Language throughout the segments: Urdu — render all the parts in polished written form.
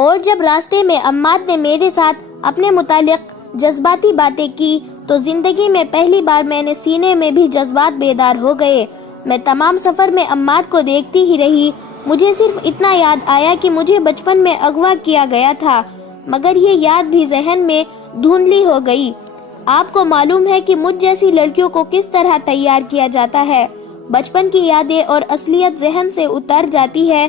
اور جب راستے میں عماد نے میرے ساتھ اپنے متعلق جذباتی باتیں کی تو زندگی میں پہلی بار میں نے سینے میں بھی جذبات بیدار ہو گئے۔ میں تمام سفر میں عماد کو دیکھتی ہی رہی۔ مجھے صرف اتنا یاد آیا کہ مجھے بچپن میں اغوا کیا گیا تھا، مگر یہ یاد بھی ذہن میں دھندلی ہو گئی۔ آپ کو معلوم ہے کہ مجھ جیسی لڑکیوں کو کس طرح تیار کیا جاتا ہے۔ بچپن کی یادیں اور اصلیت ذہن سے اتر جاتی ہے۔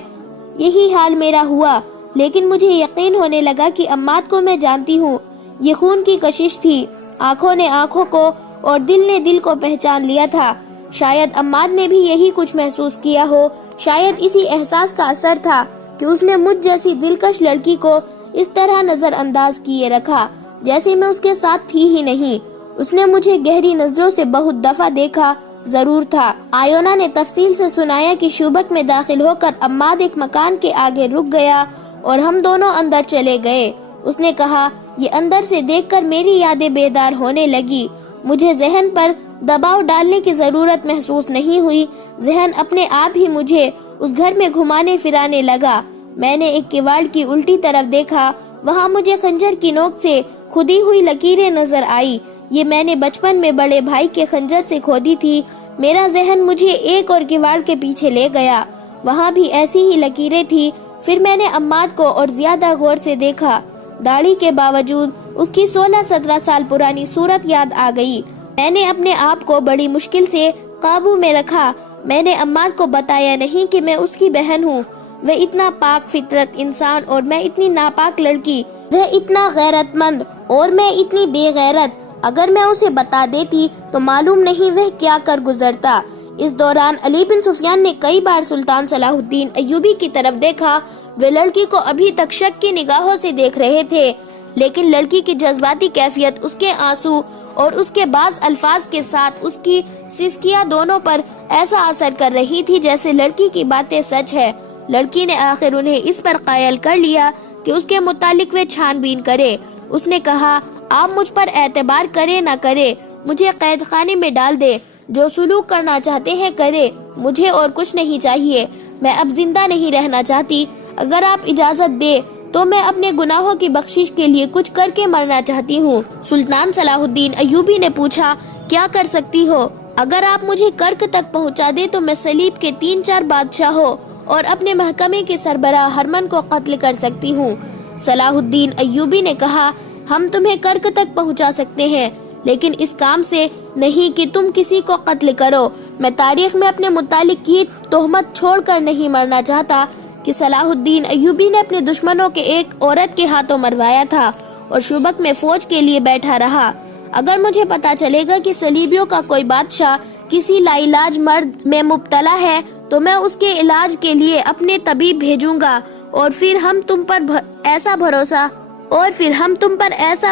یہی حال میرا ہوا، لیکن مجھے یقین ہونے لگا کہ عماد کو میں جانتی ہوں۔ یہ خون کی کشش تھی، آنکھوں نے آنکھوں کو اور دل نے دل کو پہچان لیا تھا۔ شاید عماد نے بھی یہی کچھ محسوس کیا ہو۔ شاید اسی احساس کا اثر تھا کہ اس نے مجھ جیسی دلکش لڑکی کو اس طرح نظر انداز کیے رکھا جیسے میں اس کے ساتھ تھی ہی نہیں۔ اس نے مجھے گہری نظروں سے بہت دفعہ دیکھا ضرور تھا۔ آیونا نے تفصیل سے سنایا کہ شوبک میں داخل ہو کر عماد ایک مکان کے آگے رک گیا اور ہم دونوں اندر چلے گئے۔ اس نے کہا، یہ اندر سے دیکھ کر میری یادیں بیدار ہونے لگی۔ مجھے ذہن پر دباؤ ڈالنے کی ضرورت محسوس نہیں ہوئی۔ ذہن اپنے آپ ہی مجھے اس گھر میں گھمانے پھرانے لگا۔ میں نے ایک کیواڑ کی الٹی طرف دیکھا، وہاں مجھے خنجر کی نوک سے کھدی ہوئی لکیریں نظر آئی۔ یہ میں نے بچپن میں بڑے بھائی کے خنجر سے کھودی تھی۔ میرا ذہن مجھے ایک اور کیواڑ کے پیچھے لے گیا، وہاں بھی ایسی ہی لکیریں تھی۔ پھر میں نے عماد کو اور زیادہ غور سے دیکھا۔ داڑھی کے باوجود اس کی 16-17 سال پرانی صورت یاد آ گئی۔ میں نے اپنے آپ کو بڑی مشکل سے قابو میں رکھا۔ میں نے عماد کو بتایا نہیں کہ میں اس کی بہن ہوں۔ وہ اتنا پاک فطرت انسان اور میں اتنی ناپاک لڑکی، وہ اتنا غیرت مند اور میں اتنی بے غیرت۔ اگر میں اسے بتا دیتی تو معلوم نہیں وہ کیا کر گزرتا۔ اس دوران علی بن سفیان نے کئی بار سلطان صلاح الدین ایوبی کی طرف دیکھا۔ وہ لڑکی کو ابھی تک شک کی نگاہوں سے دیکھ رہے تھے، لیکن لڑکی کی جذباتی کیفیت، اس کے آنسو اور اس کے بعض الفاظ کے ساتھ اس کی سسکیاں دونوں پر ایسا اثر کر رہی تھی جیسے لڑکی کی باتیں سچ ہے۔ لڑکی نے آخر انہیں اس پر قائل کر لیا کہ اس کے متعلق وہ چھان بین کرے۔ اس نے کہا، آپ مجھ پر اعتبار کرے نہ کرے، مجھے قید خانے میں ڈال دے، جو سلوک کرنا چاہتے ہیں کرے، مجھے اور کچھ نہیں چاہیے۔ میں اب زندہ نہیں رہنا چاہتی۔ اگر آپ اجازت دے تو میں اپنے گناہوں کی بخشش کے لیے کچھ کر کے مرنا چاہتی ہوں۔ سلطان صلاح الدین ایوبی نے پوچھا، کیا کر سکتی ہو؟ اگر آپ مجھے کرک تک پہنچا دے تو میں سلیب کے 3-4 بادشاہوں اور اپنے محکمے کے سربراہ ہرمن کو قتل کر سکتی ہوں۔ صلاح الدین ایوبی نے کہا، ہم تمہیں کرک تک پہنچا سکتے ہیں، لیکن اس کام سے نہیں کہ تم کسی کو قتل کرو۔ میں تاریخ میں اپنے متعلق کی تہمت چھوڑ کر نہیں مرنا چاہتا کہ صلاح الدین ایوبی نے اپنے دشمنوں کے ایک عورت کے ہاتھوں مروایا تھا اور شوبک میں فوج کے لیے بیٹھا رہا۔ اگر مجھے پتا چلے گا کہ صلیبیوں کا کوئی بادشاہ کسی لا علاج مرض میں مبتلا ہے تو میں اس کے علاج کے لیے اپنے طبیب بھیجوں گا، اور پھر ہم تم پر ایسا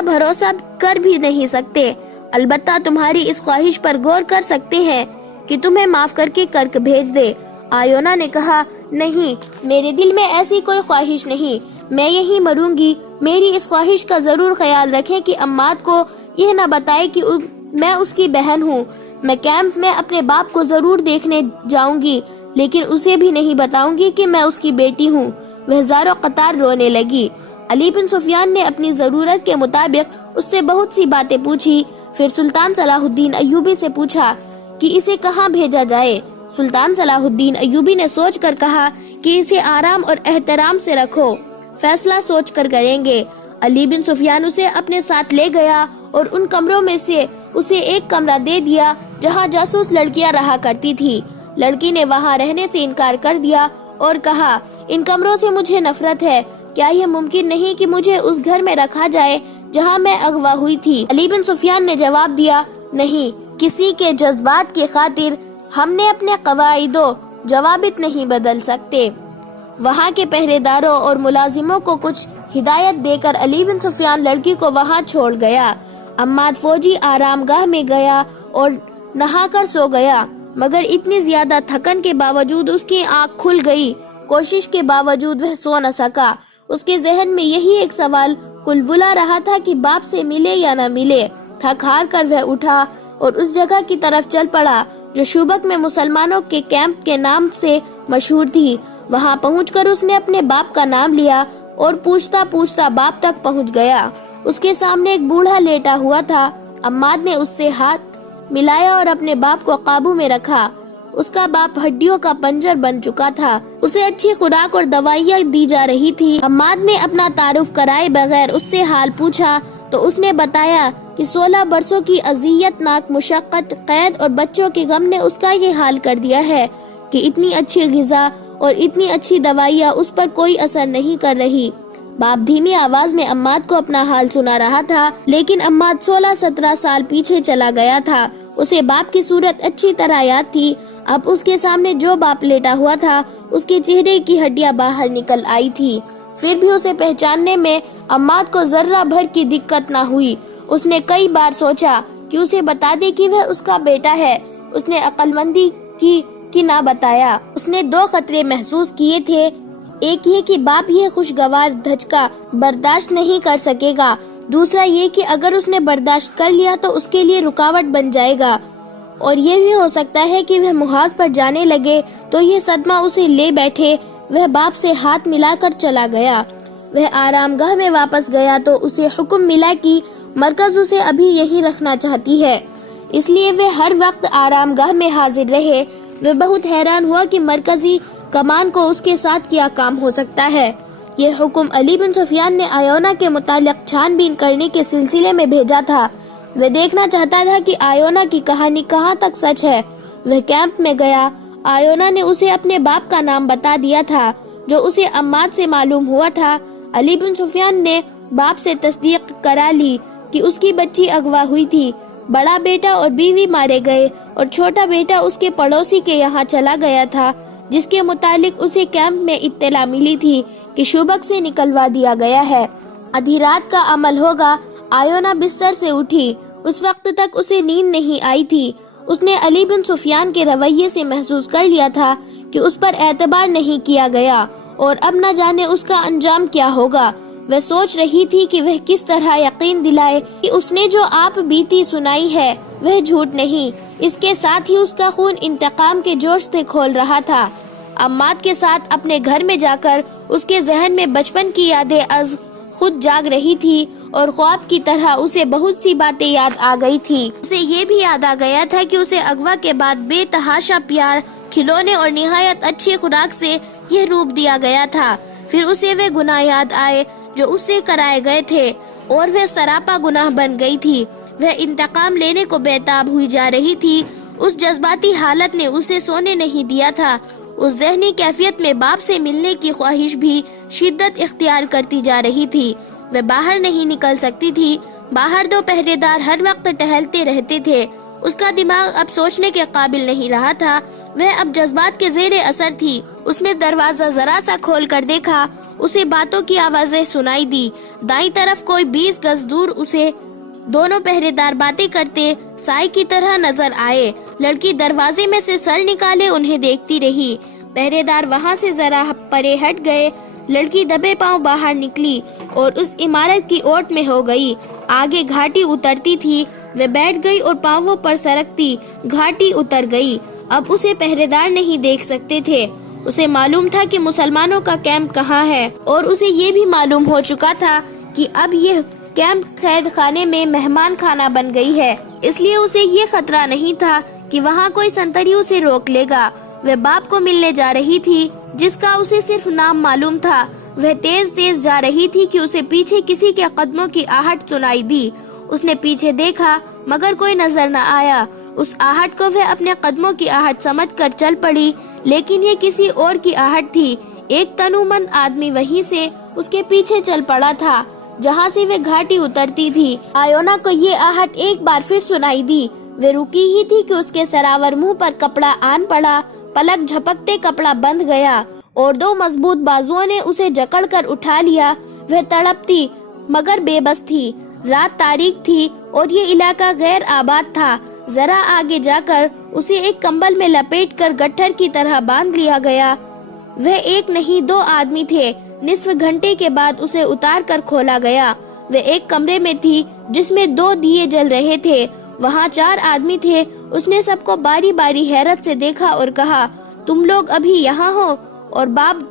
بھروسہ کر بھی نہیں سکتے۔ البتہ تمہاری اس خواہش پر غور کر سکتے ہیں کہ تمہیں معاف کر کے کرک بھیج دے۔ آیونا نے کہا، نہیں، میرے دل میں ایسی کوئی خواہش نہیں، میں یہی مروں گی۔ میری اس خواہش کا ضرور خیال رکھیں کہ عماد کو یہ نہ بتائے کہ میں اس کی بہن ہوں۔ میں کیمپ میں اپنے باپ کو ضرور دیکھنے جاؤں گی، لیکن اسے بھی نہیں بتاؤں گی کہ میں اس کی بیٹی ہوں۔ وہ زارو قطار رونے لگی۔ علی بن سفیان نے اپنی ضرورت کے مطابق اس سے بہت سی باتیں پوچھی۔ پھر سلطان صلاح الدین ایوبی سے پوچھا کہ اسے کہاں بھیجا جائے۔ سلطان صلاح الدین ایوبی نے سوچ کر کہا کہ اسے آرام اور احترام سے رکھو، فیصلہ سوچ کر کریں گے۔ علی بن سفیان اسے اپنے ساتھ لے گیا اور ان کمروں میں سے اسے ایک کمرہ دے دیا جہاں جاسوس لڑکیاں رہا کرتی تھی۔ لڑکی نے وہاں رہنے سے انکار کر دیا اور کہا، ان کمروں سے مجھے نفرت ہے۔ کیا یہ ممکن نہیں کہ مجھے اس گھر میں رکھا جائے جہاں میں اغوا ہوئی تھی؟ علی بن سفیان نے جواب دیا، نہیں، کسی کے جذبات کی خاطر ہم نے اپنے قواعد و ضوابط نہیں بدل سکتے۔ وہاں کے پہرے داروں اور ملازموں کو کچھ ہدایت دے کر علی بن سفیان لڑکی کو وہاں چھوڑ گیا۔ عماد فوجی آرام گاہ میں گیا اور نہا کر سو گیا، مگر اتنی زیادہ تھکن کے باوجود اس کی آنکھ کھل گئی۔ کوشش کے باوجود وہ سو نہ سکا۔ اس کے ذہن میں یہی ایک سوال کلبلا رہا تھا کہ باپ سے ملے یا نہ ملے۔ تھک ہار کر وہ اٹھا اور اس جگہ کی طرف چل پڑا جو شوبک میں مسلمانوں کے کیمپ کے نام سے مشہور تھی۔ وہاں پہنچ کر اس نے اپنے باپ کا نام لیا اور پوچھتا پوچھتا باپ تک پہنچ گیا۔ اس کے سامنے ایک بوڑھا لیٹا ہوا تھا۔ عماد نے اس سے ہاتھ ملایا اور اپنے باپ کو قابو میں رکھا۔ اس کا باپ ہڈیوں کا پنجر بن چکا تھا۔ اسے اچھی خوراک اور دوائیاں دی جا رہی تھی۔ عماد نے اپنا تعارف کرائے بغیر اس سے حال پوچھا تو اس نے بتایا کہ 16 برسوں کی اذیت ناک مشقت، قید اور بچوں کے غم نے اس کا یہ حال کر دیا ہے کہ اتنی اچھی غذا اور اتنی اچھی دوائیاں اس پر کوئی اثر نہیں کر رہی۔ باپ دھیمی آواز میں عماد کو اپنا حال سنا رہا تھا، لیکن عماد 16-17 سال پیچھے چلا گیا تھا۔ اسے باپ کی صورت اچھی طرح یاد تھی۔ اب اس کے سامنے جو باپ لیٹا ہوا تھا، اس کے چہرے کی ہڈیاں باہر نکل آئی تھی۔ پھر بھی اسے پہچاننے میں عماد کو ذرہ بھر کی دقت نہ ہوئی۔ اس نے کئی بار سوچا کہ اسے بتا دے کہ وہ اس کا بیٹا ہے۔ اس نے عقل مندی کی کہ نہ بتایا۔ اس نے 2 خطرے محسوس کیے تھے، ایک یہ کہ باپ یہ خوشگوار دھچکا برداشت نہیں کر سکے گا، دوسرا یہ کہ اگر اس نے برداشت کر لیا تو اس کے لیے رکاوٹ بن جائے گا، اور یہ بھی ہو سکتا ہے کہ وہ محاذ پر جانے لگے تو یہ صدمہ اسے لے بیٹھے۔ وہ باپ سے ہاتھ ملا کر چلا گیا۔ وہ آرام گاہ میں واپس گیا تو اسے حکم ملا کہ مرکز اسے ابھی یہیں رکھنا چاہتی ہے، اس لیے وہ ہر وقت آرام گاہ میں حاضر رہے۔ وہ بہت حیران ہوا کہ مرکزی کمان کو اس کے ساتھ کیا کام ہو سکتا ہے۔ یہ حکم علی بن سفیان نے آیونا کے متعلق چھان بین کرنے کے سلسلے میں بھیجا تھا۔ وہ دیکھنا چاہتا تھا کہ آیونا کی کہانی کہاں تک سچ ہے۔ وہ کیمپ میں گیا۔ آیونا نے اسے اپنے باپ کا نام بتا دیا تھا جو اسے عماد سے معلوم ہوا تھا۔ علی بن سفیان نے باپ سے تصدیق کرا لی کہ اس کی بچی اغوا ہوئی تھی۔ بڑا بیٹا اور بیوی مارے گئے اور چھوٹا بیٹا اس کے پڑوسی کے یہاں چلا گیا تھا، جس کے متعلق اسے کیمپ میں اطلاع ملی تھی کہ شوبک سے نکلوا دیا گیا ہے۔ آدھی رات کا عمل ہوگا۔ آیونا بستر سے اٹھی۔ اس وقت تک اسے نیند نہیں آئی تھی۔ اس نے علی بن سفیان کے رویے سے محسوس کر لیا تھا کہ اس پر اعتبار نہیں کیا گیا اور اب نہ جانے اس کا انجام کیا ہوگا۔ وہ سوچ رہی تھی کہ وہ کس طرح یقین دلائے کہ اس نے جو آپ بیتی سنائی ہے وہ جھوٹ نہیں۔ اس کے ساتھ ہی اس کا خون انتقام کے جوش سے کھول رہا تھا۔ عماد کے ساتھ اپنے گھر میں جا کر اس کے ذہن میں بچپن کی یادیں از خود جاگ رہی تھی اور خواب کی طرح اسے بہت سی باتیں یاد آ گئی تھی۔ اسے یہ بھی یاد آ گیا تھا کہ اسے اغوا کے بعد بے تحاشا پیار، کھلونے اور نہایت اچھی خوراک سے یہ روپ دیا گیا تھا۔ پھر اسے وہ گناہ یاد آئے جو اس سے کرائے گئے تھے اور وہ سراپا گناہ بن گئی تھی۔ وہ انتقام لینے کو بےتاب ہوئی جا رہی تھی۔ اس جذباتی حالت نے اسے سونے نہیں دیا تھا۔ اس ذہنی کیفیت میں باپ سے ملنے کی خواہش بھی شدت اختیار کرتی جا رہی تھی۔ وہ باہر نہیں نکل سکتی تھی۔ باہر 2 پہرے دار ہر وقت ٹہلتے رہتے تھے۔ اس کا دماغ اب سوچنے کے قابل نہیں رہا تھا۔ وہ اب جذبات کے زیر اثر تھی۔ اس نے دروازہ ذرا سا کھول کر دیکھا۔ اسے باتوں کی آوازیں سنائی دی۔ دائیں طرف کوئی 20 گز دور اسے دونوں پہرے دار باتیں کرتے سائے کی طرح نظر آئے۔ لڑکی دروازے میں سے سر نکالے انہیں دیکھتی رہی۔ پہرے دار وہاں سے ذرا پرے ہٹ گئے۔ لڑکی دبے پاؤں باہر نکلی اور اس عمارت کی اوٹ میں ہو گئی۔ آگے گھاٹی اترتی تھی۔ وہ بیٹھ گئی اور پاؤں پر سرکتی گھاٹی اتر گئی۔ اب اسے پہرے دار نہیں دیکھ سکتے تھے۔ اسے معلوم تھا کہ مسلمانوں کا کیمپ کہاں ہے، اور اسے یہ بھی معلوم ہو چکا تھا کہ اب یہ کیمپ قید خانے میں مہمان خانہ بن گئی ہے، اس لیے اسے یہ خطرہ نہیں تھا کہ وہاں کوئی سنتری اسے روک لے گا۔ وہ باپ کو ملنے جا رہی تھی جس کا اسے صرف نام معلوم تھا۔ وہ تیز تیز جا رہی تھی کہ اسے پیچھے کسی کے قدموں کی آہٹ سنائی دی۔ اس نے پیچھے دیکھا مگر کوئی نظر نہ آیا۔ اس آہٹ کو وہ اپنے قدموں کی آہٹ سمجھ کر چل پڑی، لیکن یہ کسی اور کی آہٹ تھی۔ ایک تنومند آدمی وہیں سے اس کے پیچھے چل پڑا تھا جہاں سے وہ گھاٹی اترتی تھی۔ آیونا کو یہ آہٹ ایک بار پھر سنائی دی۔ وہ رکی ہی تھی کہ اس کے سراور منہ پر کپڑا آن پڑا۔ پلک جھپکتے کپڑا بند گیا اور 2 مضبوط بازوؤں نے اسے جکڑ کر اٹھا لیا۔ وہ تڑپتی مگر بے بس تھی۔ رات تاریک تھی اور یہ علاقہ غیر آباد تھا۔ ذرا آگے جا کر اسے ایک کمبل میں لپیٹ کر گٹھر کی طرح باندھ لیا گیا۔ وہ ایک نہیں 2 آدمی تھے۔ نصف گھنٹے کے بعد اسے اتار کر کھولا گیا۔ وہ ایک کمرے میں تھی جس میں 2 دیے جل رہے تھے۔ وہاں 4 آدمی تھے۔ اس نے سب کو باری باری حیرت سے دیکھا اور کہا، تم لوگ ابھی یہاں ہو؟ اور باب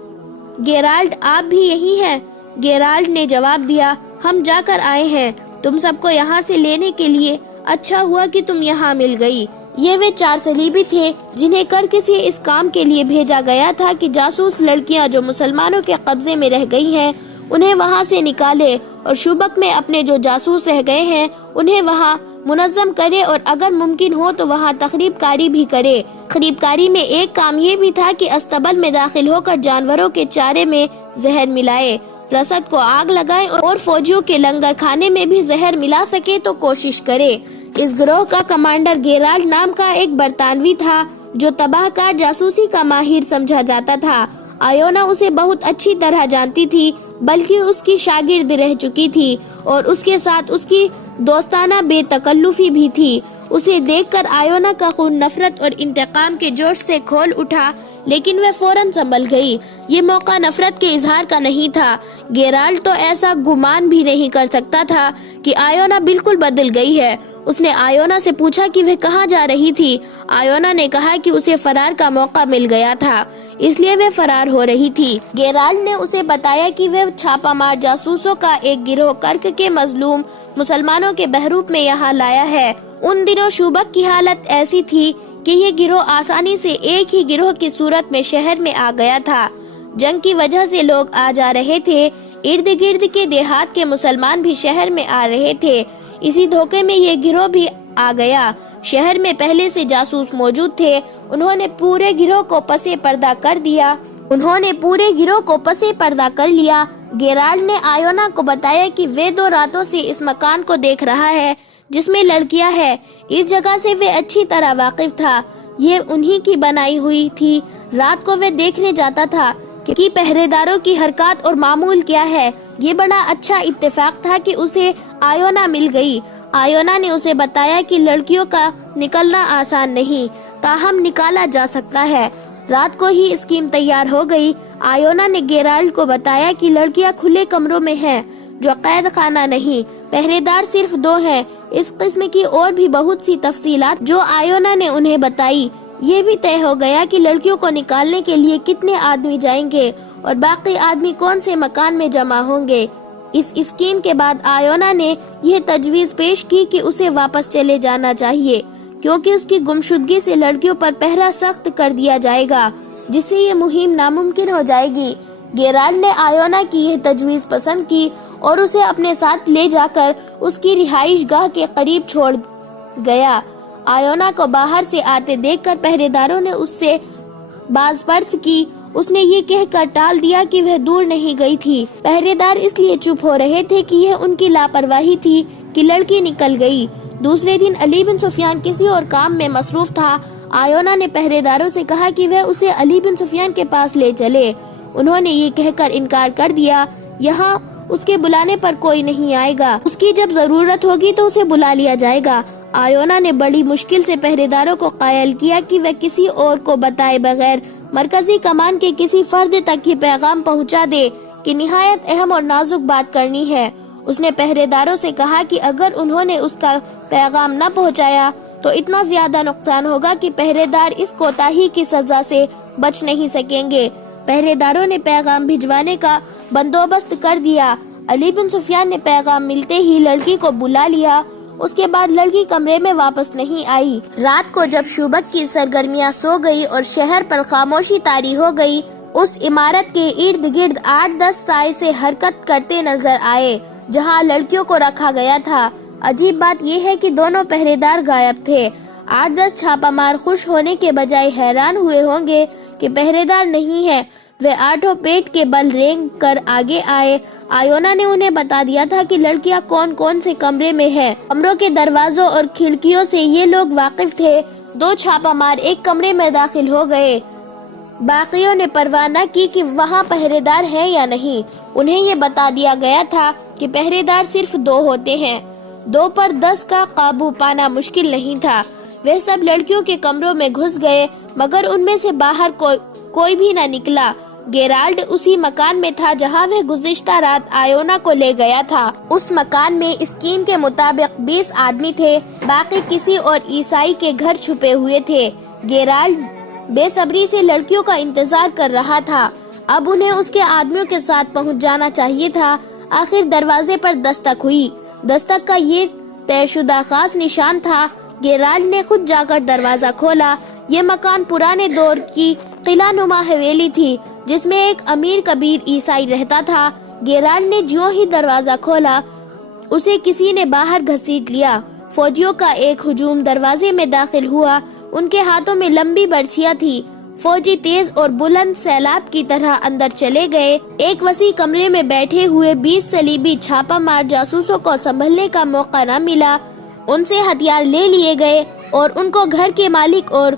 گیرالڈ آپ بھی یہی ہیں؟ گیرالٹ نے جواب دیا، ہم جا کر آئے ہیں تم سب کو یہاں سے لینے کے لیے، اچھا ہوا کہ تم یہاں مل گئی۔ یہ وہ 4 صلیبی تھے جنہیں کرکسی اس کام کے لیے بھیجا گیا تھا کہ جاسوس لڑکیاں جو مسلمانوں کے قبضے میں رہ گئی ہیں انہیں وہاں سے نکالے، اور شوبک میں اپنے جو جاسوس رہ گئے ہیں انہیں وہاں منظم کرے، اور اگر ممکن ہو تو وہاں تخریب کاری بھی کرے۔ تخریب کاری میں ایک کام یہ بھی تھا کہ استبل میں داخل ہو کر جانوروں کے چارے میں زہر ملائے، رسد کو آگ لگائے، اور فوجیوں کے لنگر کھانے میں بھی زہر ملا سکے تو کوشش کرے۔ اس گروہ کا کمانڈر گیرالٹ نام کا ایک برطانوی تھا جو تباہ کار جاسوسی کا ماہر سمجھا جاتا تھا۔ آیونا اسے بہت اچھی طرح جانتی تھی، بلکہ اس کی شاگرد رہ چکی تھی، اور اس کے ساتھ اس کی دوستانہ بے تکلفی بھی تھی۔ اسے دیکھ کر آیونا کا خون نفرت اور انتقام کے جوش سے کھول اٹھا، لیکن وہ فوراً سنبھل گئی۔ یہ موقع نفرت کے اظہار کا نہیں تھا۔ گیرالٹ تو ایسا گمان بھی نہیں کر سکتا تھا کہ آیونا بالکل بدل گئی ہے۔ اس نے آیونا سے پوچھا کہ وہ کہاں جا رہی تھی۔ آیونا نے کہا کہ اسے فرار کا موقع مل گیا تھا، اس لیے وہ فرار ہو رہی تھی۔ گیرالٹ نے اسے بتایا کہ وہ چھاپہ مار جاسوسوں کا ایک گروہ کرک کے مظلوم مسلمانوں کے بحروپ میں یہاں لایا ہے۔ ان دنوں شوبک کی حالت ایسی تھی کہ یہ گروہ آسانی سے ایک ہی گروہ کی صورت میں شہر میں آ گیا تھا۔ جنگ کی وجہ سے لوگ آ جا رہے تھے، ارد گرد کے دیہات کے مسلمان بھی شہر میں آ رہے تھے۔ اسی دھوکے میں یہ گروہ بھی آ گیا۔ شہر میں پہلے سے جاسوس موجود تھے، انہوں نے پورے گروہ کو پسے پردہ کر لیا۔ گیرالٹ نے آیونا کو بتایا کہ وہ 2 راتوں سے اس مکان کو دیکھ رہا ہے جس میں لڑکیاں ہیں۔ اس جگہ سے وہ اچھی طرح واقف تھا، یہ انہی کی بنائی ہوئی تھی۔ رات کو وہ دیکھنے جاتا تھا کہ پہرے داروں کی حرکات اور معمول کیا ہے۔ یہ بڑا اچھا اتفاق تھا کہ اسے آیونا مل گئی۔ آیونا نے اسے بتایا کہ لڑکیوں کا نکلنا آسان نہیں، تاہم نکالا جا سکتا ہے۔ رات کو ہی اسکیم تیار ہو گئی۔ آیونا نے گیرالٹ کو بتایا کہ لڑکیاں کھلے کمروں میں ہیں جو قید خانہ نہیں، پہرے دار صرف 2 ہیں۔ اس قسم کی اور بھی بہت سی تفصیلات جو آیونا نے انہیں بتائی۔ یہ بھی طے ہو گیا کہ لڑکیوں کو نکالنے کے لیے کتنے آدمی جائیں گے اور باقی آدمی کون سے مکان میں جمع ہوں گے۔ اس اسکیم کے بعد آیونا نے یہ تجویز پیش کی کہ اسے واپس چلے جانا چاہیے، کیونکہ اس کی گمشدگی سے لڑکیوں پر پہرا سخت کر دیا جائے گا، جس سے یہ مہم ناممکن ہو جائے گی۔ گیرالٹ نے آیونا کی یہ تجویز پسند کی اور اسے اپنے ساتھ لے جا کر اس کی رہائش گاہ کے قریب چھوڑ گیا۔ آیونا کو باہر سے آتے دیکھ کر پہرے داروں نے اس سے باز پرس کی۔ اس نے یہ کہہ کر ٹال دیا کہ وہ دور نہیں گئی تھی۔ پہرے دار اس لیے چپ ہو رہے تھے کہ یہ ان کی لاپرواہی تھی کہ لڑکی نکل گئی۔ دوسرے دن علی بن سفیان کسی اور کام میں مصروف تھا۔ آیونا نے پہرے داروں سے کہا کہ وہ اسے علی بن سفیان کے پاس لے چلے۔ انہوں نے یہ کہہ کر انکار کر دیا، یہاں اس کے بلانے پر کوئی نہیں آئے گا، اس کی جب ضرورت ہوگی تو اسے بلا لیا جائے گا۔ آیونا نے بڑی مشکل سے پہرے داروں کو قائل کیا کہ وہ کسی اور کو بتائے بغیر مرکزی کمان کے کسی فرد تک یہ پیغام پہنچا دے کہ نہایت اہم اور نازک بات کرنی ہے۔ اس نے پہرے داروں سے کہا کہ اگر انہوں نے اس کا پیغام نہ پہنچایا تو اتنا زیادہ نقصان ہوگا کہ پہرے دار اس کوتاہی کی سزا سے بچ نہیں سکیں گے۔ پہرے داروں نے پیغام بھجوانے کا بندوبست کر دیا۔ علی بن سفیان نے پیغام ملتے ہی لڑکی کو بلا لیا۔ اس کے بعد لڑکی کمرے میں واپس نہیں آئی۔ رات کو جب شوبک کی سرگرمیاں سو گئی اور شہر پر خاموشی طاری ہو گئی، اس عمارت کے ارد گرد 8-10 سائے سے حرکت کرتے نظر آئے جہاں لڑکیوں کو رکھا گیا تھا۔ عجیب بات یہ ہے کہ دونوں پہرے دار غائب تھے۔ 8-10 چھاپہ مار خوش ہونے کے بجائے حیران ہوئے ہوں گے کہ پہرے دار نہیں ہے۔ وہ آٹھوں پیٹ کے بل رینگ کر آگے آئے۔ آیونا نے انہیں بتا دیا تھا کہ لڑکیاں کون کون سے کمرے میں ہیں۔ کمروں کے دروازوں اور کھڑکیوں سے یہ لوگ واقف تھے۔ 2 چھاپہ مار ایک کمرے میں داخل ہو گئے۔ باقیوں نے پرواہ نہ کی کہ وہاں پہرے دار ہیں یا نہیں۔ انہیں یہ بتا دیا گیا تھا کہ پہرے دار صرف 2 ہوتے ہیں۔ 2 پر 10 کا قابو پانا مشکل نہیں تھا۔ وہ سب لڑکیوں کے کمروں میں گھس گئے، مگر ان میں سے باہر کوئی بھی نہ نکلا۔ گیرالٹ اسی مکان میں تھا جہاں وہ گزشتہ رات آیونا کو لے گیا تھا۔ اس مکان میں اسکیم کے مطابق 20 آدمی تھے، باقی کسی اور عیسائی کے گھر چھپے ہوئے تھے۔ گیرالٹ بے صبری سے لڑکیوں کا انتظار کر رہا تھا۔ اب انہیں اس کے آدمیوں کے ساتھ پہنچ جانا چاہیے تھا۔ آخر دروازے پر دستک ہوئی۔ دستک کا یہ طے شدہ خاص نشان تھا۔ گیرالڈ نے خود جا کر دروازہ کھولا۔ یہ مکان پرانے دور کی قلعہ نما حویلی تھی جس میں ایک امیر کبیر عیسائی رہتا تھا۔ گیرالڈ نے جیوں ہی دروازہ کھولا اسے کسی نے باہر گھسیٹ لیا۔ فوجیوں کا ایک ہجوم دروازے میں داخل ہوا۔ ان کے ہاتھوں میں لمبی برچیاں تھی۔ فوجی تیز اور بلند سیلاب کی طرح اندر چلے گئے۔ ایک وسیع کمرے میں بیٹھے ہوئے 20 صلیبی چھاپا مار جاسوسوں کو سنبھلنے کا موقع نہ ملا۔ ان سے ہتھیار لے لیے گئے اور ان کو گھر کے مالک اور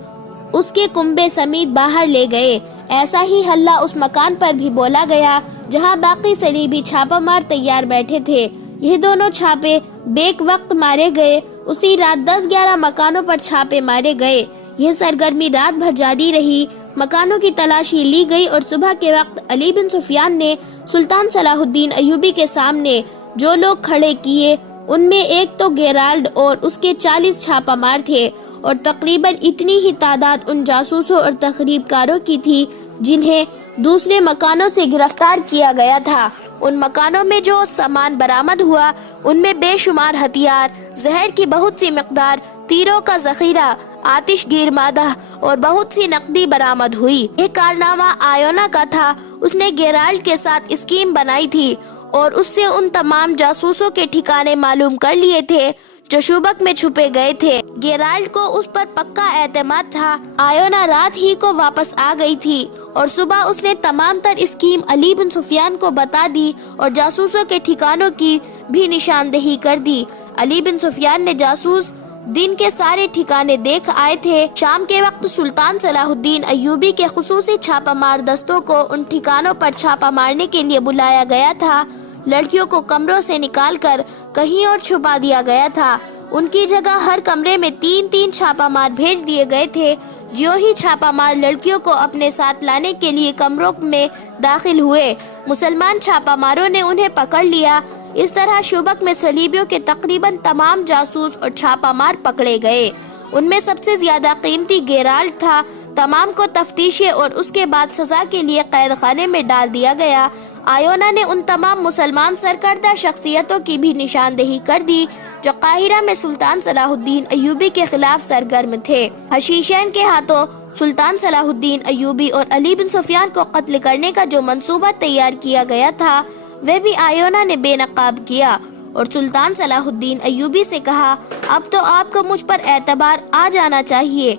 اس کے کنبے سمیت باہر لے گئے۔ ایسا ہی ہلہ اس مکان پر بھی بولا گیا جہاں باقی صلیبی چھاپا مار تیار بیٹھے تھے۔ یہ دونوں چھاپے بیک وقت مارے گئے۔ اسی رات 10-11 مکانوں پر چھاپے مارے گئے۔ یہ سرگرمی رات بھر جاری رہی۔ مکانوں کی تلاشی لی گئی اور صبح کے وقت علی بن سفیان نے سلطان صلاح الدین ایوبی کے سامنے جو لوگ کھڑے کیے ان میں ایک تو گیرالڈ اور اس کے 40 چھاپا مار تھے اور تقریباً اتنی ہی تعداد ان جاسوسوں اور تخریب کاروں کی تھی جنہیں دوسرے مکانوں سے گرفتار کیا گیا تھا۔ ان مکانوں میں جو سامان برآمد ہوا ان میں بے شمار ہتھیار، زہر کی بہت سی مقدار، تیروں کا ذخیرہ، آتش گیر مادہ اور بہت سی نقدی برآمد ہوئی۔ یہ کارنامہ آیونا کا تھا۔ اس نے گیرالڈ کے ساتھ اسکیم بنائی تھی اور اس سے ان تمام جاسوسوں کے ٹھکانے معلوم کر لیے تھے جو شوبک میں چھپے گئے تھے۔ گیرالڈ کو اس پر پکا اعتماد تھا۔ آیونا رات ہی کو واپس آ گئی تھی اور صبح اس نے تمام تر اسکیم علی بن سفیان کو بتا دی اور جاسوسوں کے ٹھکانوں کی بھی نشاندہی کر دی۔ علی بن سفیان نے جاسوس دن کے سارے ٹھکانے دیکھ آئے تھے۔ شام کے وقت سلطان صلاح الدین ایوبی کے خصوصی چھاپا مار دستوں کو ان ٹھکانوں پر چھاپا مارنے کے لیے بلایا گیا تھا۔ لڑکیوں کو کمروں سے نکال کر کہیں اور چھپا دیا گیا تھا۔ ان کی جگہ ہر کمرے میں 3 چھاپا مار بھیج دیے گئے تھے۔ جیوں ہی چھاپا مار لڑکیوں کو اپنے ساتھ لانے کے لیے کمروں میں داخل ہوئے، مسلمان چھاپا ماروں نے انہیں پکڑ لیا۔ اس طرح شوبک میں صلیبیوں کے تقریباً تمام جاسوس اور چھاپا مار پکڑے گئے۔ ان میں سب سے زیادہ قیمتی گیرالڈ تھا۔ تمام کو تفتیشے اور اس کے بعد سزا کے لیے قید خانے میں ڈال دیا گیا۔ آیونا نے ان تمام مسلمان سرکردہ شخصیتوں کی بھی نشاندہی کر دی جو قاہرہ میں سلطان صلاح الدین ایوبی کے خلاف سرگرم تھے۔ حشیشین کے ہاتھوں سلطان صلاح الدین ایوبی اور علی بن سفیان کو قتل کرنے کا جو منصوبہ تیار کیا گیا تھا وہ بھی آیونا نے بے نقاب کیا اور سلطان صلاح الدین ایوبی سے کہا، اب تو آپ کو مجھ پر اعتبار آ جانا چاہیے۔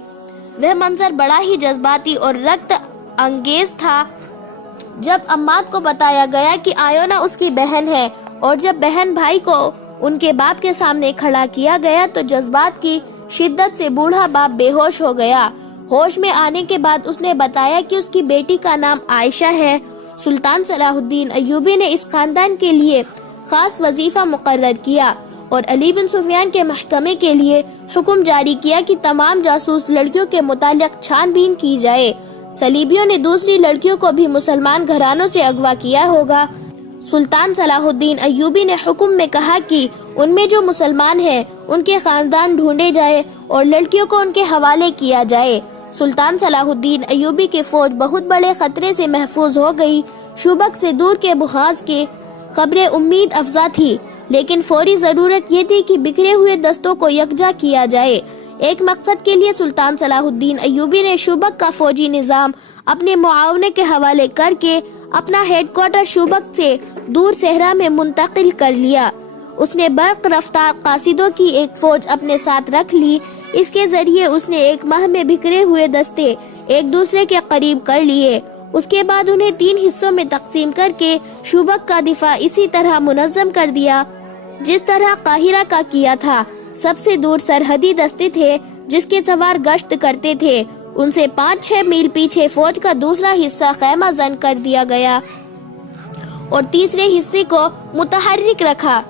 وہ منظر بڑا ہی جذباتی اور رکت انگیز تھا۔ جب عماد کو بتایا گیا کہ آیونا اس کی بہن ہے اور جب بہن بھائی کو ان کے باپ کے سامنے کھڑا کیا گیا تو جذبات کی شدت سے بوڑھا باپ بے ہوش ہو گیا۔ ہوش میں آنے کے بعد اس نے بتایا کہ اس کی بیٹی کا نام عائشہ ہے۔ سلطان صلاح الدین ایوبی نے اس خاندان کے لیے خاص وظیفہ مقرر کیا اور علی بن سفیان کے محکمے کے لیے حکم جاری کیا کہ تمام جاسوس لڑکیوں کے متعلق چھان بین کی جائے۔ صلیبیوں نے دوسری لڑکیوں کو بھی مسلمان گھرانوں سے اغوا کیا ہوگا۔ سلطان صلاح الدین ایوبی نے حکم میں کہا کہ ان میں جو مسلمان ہیں ان کے خاندان ڈھونڈے جائے اور لڑکیوں کو ان کے حوالے کیا جائے۔ سلطان صلاح الدین ایوبی کی فوج بہت بڑے خطرے سے محفوظ ہو گئی۔ شوبک سے دور کے محاذ کی خبریں امید افزا تھی، لیکن فوری ضرورت یہ تھی کہ بکھرے ہوئے دستوں کو یکجا کیا جائے۔ ایک مقصد کے لیے سلطان صلاح الدین ایوبی نے شوبک کا فوجی نظام اپنے معاونے کے حوالے کر کے اپنا ہیڈ کوارٹر شوبک سے دور صحرا میں منتقل کر لیا۔ اس نے برق رفتار قاصدوں کی ایک فوج اپنے ساتھ رکھ لی۔ اس کے ذریعے اس نے ایک ماہ میں بکھرے ہوئے دستے ایک دوسرے کے قریب کر لیے۔ اس کے بعد انہیں 3 حصوں میں تقسیم کر کے شوبک کا دفاع اسی طرح منظم کر دیا جس طرح قاہرہ کا کیا تھا۔ سب سے دور سرحدی دستے تھے جس کے سوار گشت کرتے تھے۔ ان سے 5-6 میل پیچھے فوج کا دوسرا حصہ خیمہ زن کر دیا گیا اور تیسرے حصے کو متحرک رکھا۔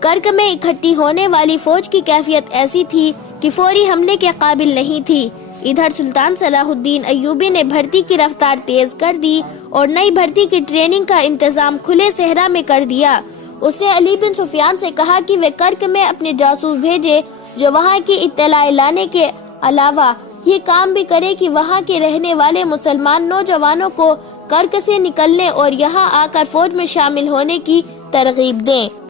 کرک میں اکٹھی ہونے والی فوج کی کیفیت ایسی تھی کہ فوری حملے کے قابل نہیں تھی۔ ادھر سلطان صلاح الدین ایوبی نے بھرتی کی رفتار تیز کر دی اور نئی بھرتی کی ٹریننگ کا انتظام کھلے صحرا میں کر دیا۔ اس نے علی بن سفیان سے کہا کہ وہ کرک میں اپنے جاسوس بھیجے جو وہاں کی اطلاع لانے کے علاوہ یہ کام بھی کرے کہ وہاں کے رہنے والے مسلمان نوجوانوں کو کرک سے نکلنے اور یہاں آ کر فوج میں شامل ہونے کی ترغیب دیں۔